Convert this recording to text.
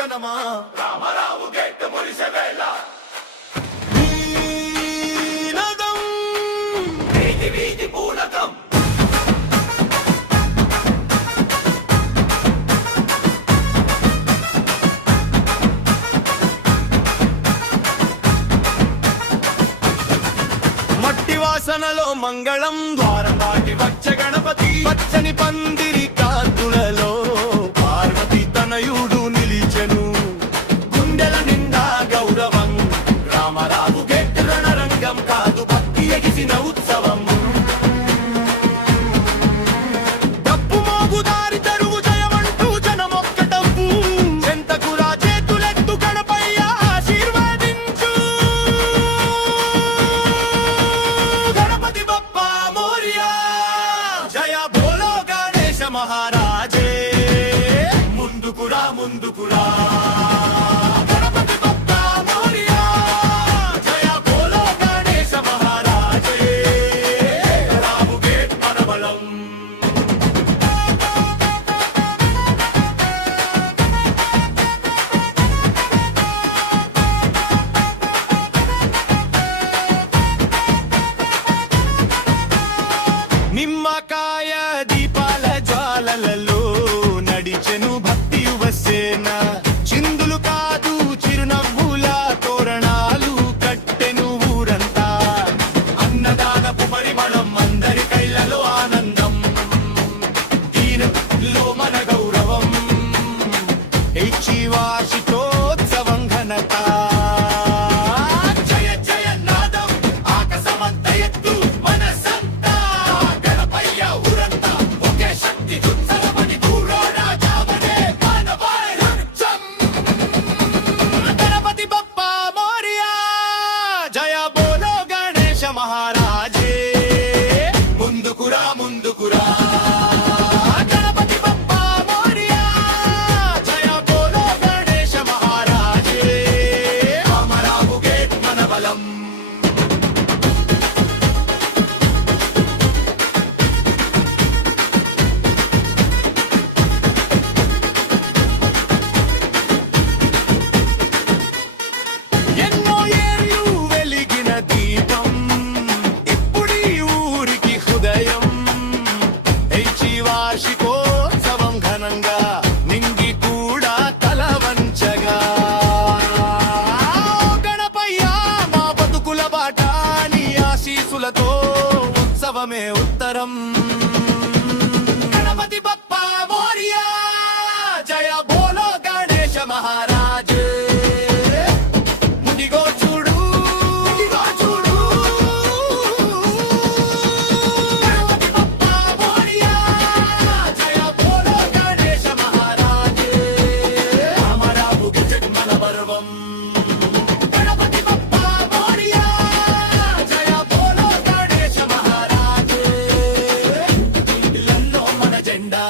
జనమా Rama Rao gate మురిసెవేళ నదం వీధి వీధి పూనకం మట్టి వాసనలో మంగళం ద్వారం దాటి వచ్చే గణపతి పచ్చని పందిరి కాంతులలో పార్వతి తనయుడు నిలిచెను గుండెల నిండా గౌరవం రామరావు గేట్ రణరంగం కాదు భక్తి ఎగిసిన ఉత్సవం డప్పు మోగుదారి తరువు జయమంటూ జనమొక్కటప్పు చెంతకు రాజేతులెత్తు గణపయ్య ఆశీర్వదించు గణపతి బప్పా మోరియా జయ బోలో గణేశ మహారాజే ముందుకురా ముందుకురా గణపతి బప్పా మోరియా జయ బోలో గణేశ మహారాజే రాము గేట్ మనబలం నిమ్మకాయ దీపాల జ్వాలలలో నడిచెను భక్తి యువసేన చిందులు కాదు చిరునవ్వుల తోరణాలు కట్టెను ఊరంతా అన్నదానపు పరిమళం అందరి కళ్ళలో ఆనందం దీనిలో మన గౌరవం హెచ్చి వార్షికోత్సవం ఘనత జయ జయ నాదం ఆకాశమంత ఎత్తు మనసంతా గణపయ్య ఊరంతా ఒకే శక్తి దుత్తరమని దూరోడ జామనే మానవాళి రుచం గణపతి బప్పా మోరియా జయ బోలో గణేశ మహారాజే ముందుకురా ముందుకురా గణపతి బప్పా మోరియా జయ బోలో గణేశ మహారాజే రామరావు గేట్ మన బలం ఎన్నో ఏళ్ళు వెలిగిన దీపం ఇప్పుడీ ఊరికి హృదయం హెచ్చి వార్షికోత్సవం ఘనంగా నింగి కూడా తల వంచగా గణపయ్య మా బతుకుల బాట నీ ఆశీసులతో ఉత్సవమే ఉత్తరం గణపతి బప్పా మోరియా జయ బోలో గణేశ మహారాజ్ ముడిగో చూడు ముడిగో చూడు గణపతి బప్పా మోరియా జయ బోలో గణేశ మహారాజ్ రామరావు గేట్ మన పర్వం గణపతి బప్పా మోరియా జయ బోలో గణేశ మహారాజ్ ఇళ్ళల్లో మన జెండా